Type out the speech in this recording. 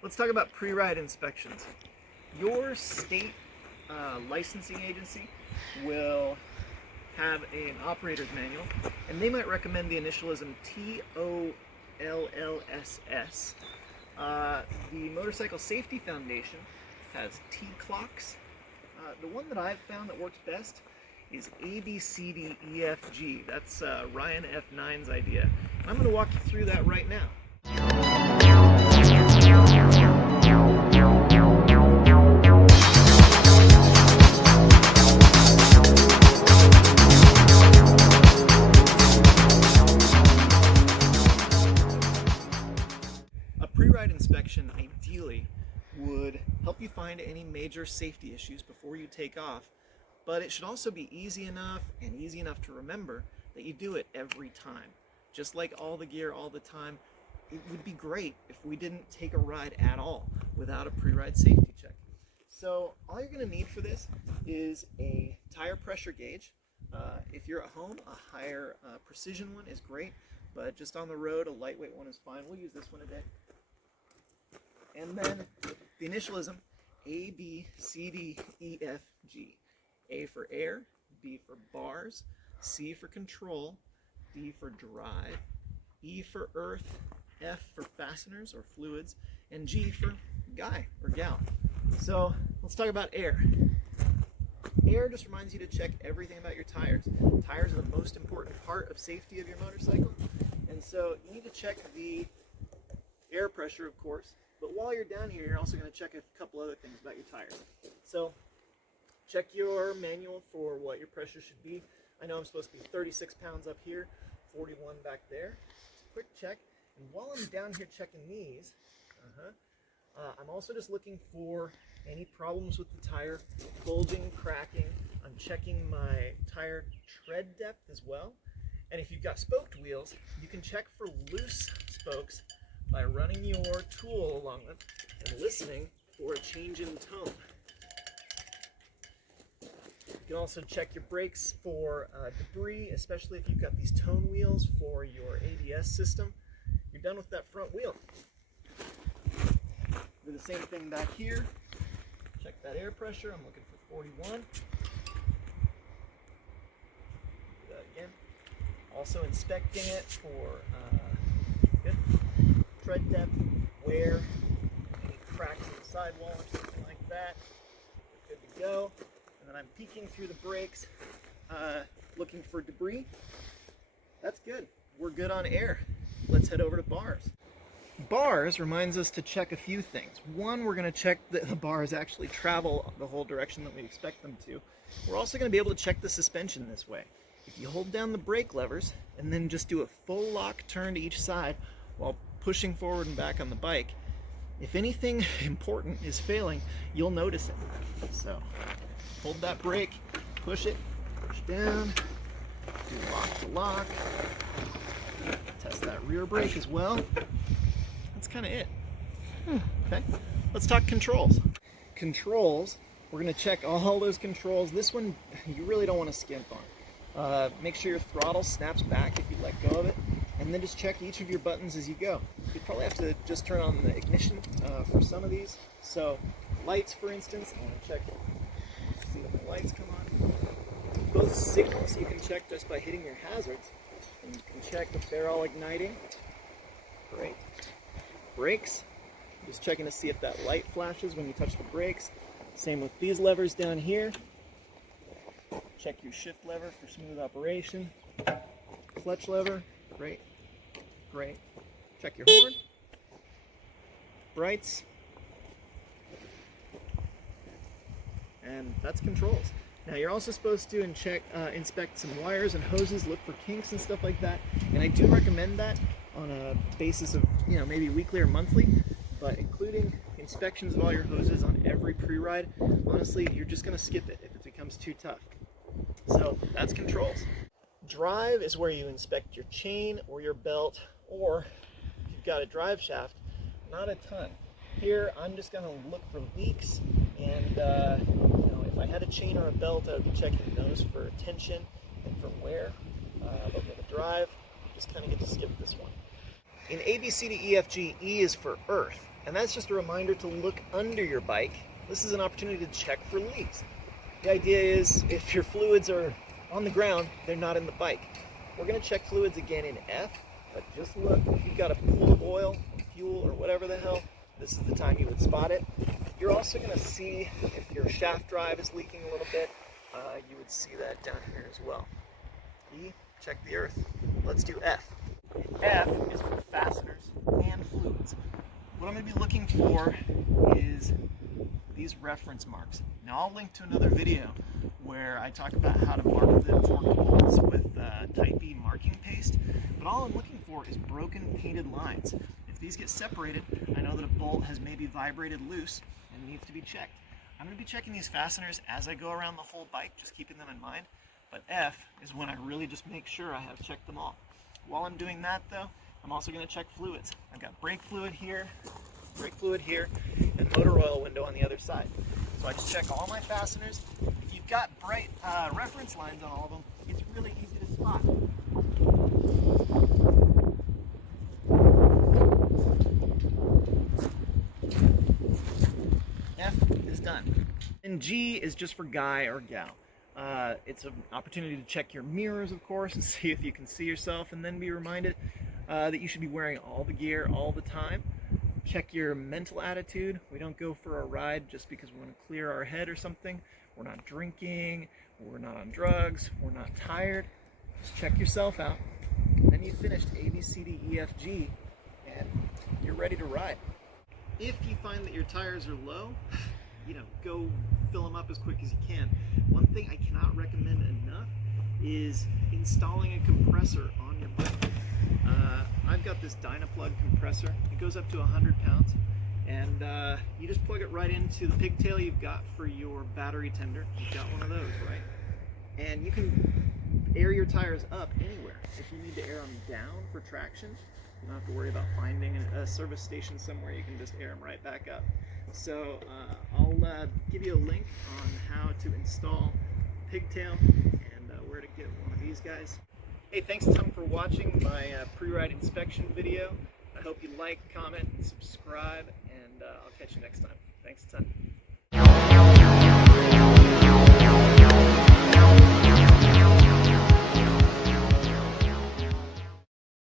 Let's talk about pre-ride inspections. Your state licensing agency will have an operator's manual, and they might recommend the initialism TOLLSS. The Motorcycle Safety Foundation has T-CLOCS. The one that I've found that works best is ABCDEFG. That's Ryan F9's idea. And I'm going to walk you through that right now. A pre-ride inspection ideally would help you find any major safety issues before you take off, but it should also be easy enough to remember that you do it every time. Just like all the gear all the time, it would be great if we didn't take a ride at all without a pre-ride safety check. So all you're going to need for this is a tire pressure gauge. If you're at home, a higher precision one is great, but just on the road, a lightweight one is fine. We'll use this one today. And then the initialism ABCDEFG. A for air, B for bars, C for control, D for drive, E for earth, F for fasteners or fluids, and G for guy or gal. So let's talk about air. Air just reminds you to check everything about your tires. Tires are the most important part of safety of your motorcycle, and so you need to check the air pressure, of course, but while you're down here, you're also going to check a couple other things about your tires. So check your manual for what your pressure should be. I know I'm supposed to be 36 pounds up here, 41 back there. Just a quick check. And while I'm down here checking these, I'm also just looking for any problems with the tire, bulging, cracking. I'm checking my tire tread depth as well. And if you've got spoked wheels, you can check for loose spokes by running your tool along them and listening for a change in tone. You can also check your brakes for debris, especially if you've got these tone wheels for your ABS system. You're done with that front wheel. Do the same thing back here. Check that air pressure. I'm looking for 41. Do that again. Also inspecting it for good tread depth, wear, any cracks in the sidewall or something like that. We're good to go. And then I'm peeking through the brakes, looking for debris. That's good. We're good on air. Let's head over to bars. Bars reminds us to check a few things. One, we're going to check that the bars actually travel the whole direction that we expect them to. We're also going to be able to check the suspension this way. If you hold down the brake levers and then just do a full lock turn to each side while pushing forward and back on the bike, if anything important is failing, you'll notice it. So hold that brake, push it, push down, do lock to lock, test that rear brake as well. That's kind of it. Okay, let's talk controls. Controls, we're going to check all those controls. This one you really don't want to skimp on. Make sure your throttle snaps back if you let go of it, and then just check each of your buttons as you go. You probably have to just turn on the ignition for some of these. So lights, for instance, I want to check, see that the lights come on. Both signals you can check just by hitting your hazards, and you can check if they're all igniting. Great. Brakes, just checking to see if that light flashes when you touch the brakes. Same with these levers down here. Check your shift lever for smooth operation. Clutch lever, great, great. Check your horn. Brights. And that's controls. Now you're also supposed to inspect some wires and hoses, look for kinks and stuff like that. And I do recommend that on a basis of, maybe weekly or monthly, but including inspections of all your hoses on every pre-ride, honestly, you're just gonna skip it if it becomes too tough. So that's controls. Drive is where you inspect your chain or your belt, or if you've got a drive shaft, not a ton. Here, I'm just gonna look for leaks, and if I had a chain or a belt, I would be checking those for tension and for wear. But with a drive, you just kind of get to skip this one. In ABCDEFG, E is for earth. And that's just a reminder to look under your bike. This is an opportunity to check for leaks. The idea is if your fluids are on the ground, they're not in the bike. We're going to check fluids again in F, but just look. If you've got a pool of oil, or fuel, or whatever the hell, this is the time you would spot it. You're also going to see if your shaft drive is leaking a little bit. You would see that down here as well. E, check the earth. Let's do F. F is for fasteners and fluids. What I'm going to be looking for is these reference marks. Now I'll link to another video where I talk about how to mark the torque bolts with Type E marking paste, but all I'm looking for is broken painted lines. If these get separated, I know that a bolt has maybe vibrated loose and needs to be checked. I'm going to be checking these fasteners as I go around the whole bike, just keeping them in mind, but F is when I really just make sure I have checked them all. While I'm doing that though, I'm also going to check fluids. I've got brake fluid here, and motor oil window on the other side. So I just check all my fasteners. If you've got bright reference lines on all of them, it's really easy to spot. F is done. And G is just for guy or gal. It's an opportunity to check your mirrors, of course, and see if you can see yourself, and then be reminded that you should be wearing all the gear all the time. Check your mental attitude. We don't go for a ride just because we want to clear our head or something. We're not drinking, we're not on drugs, we're not tired. Just check yourself out. And then you finished ABCDEFG and you're ready to ride. If you find that your tires are low, go fill them up as quick as you can. One thing I cannot recommend enough is installing a compressor on your bike. I've got this Dynaplug compressor. It goes up to 100 pounds, and you just plug it right into the pigtail you've got for your battery tender. You've got one of those, right? And you can air your tires up anywhere. If you need to air them down for traction, you don't have to worry about finding a service station somewhere. You can just air them right back up. So I'll give you a link on how to install pigtail and where to get one of these guys. Hey, thanks a ton for watching my pre-ride inspection video. I hope you like, comment, and subscribe, and I'll catch you next time. Thanks a ton.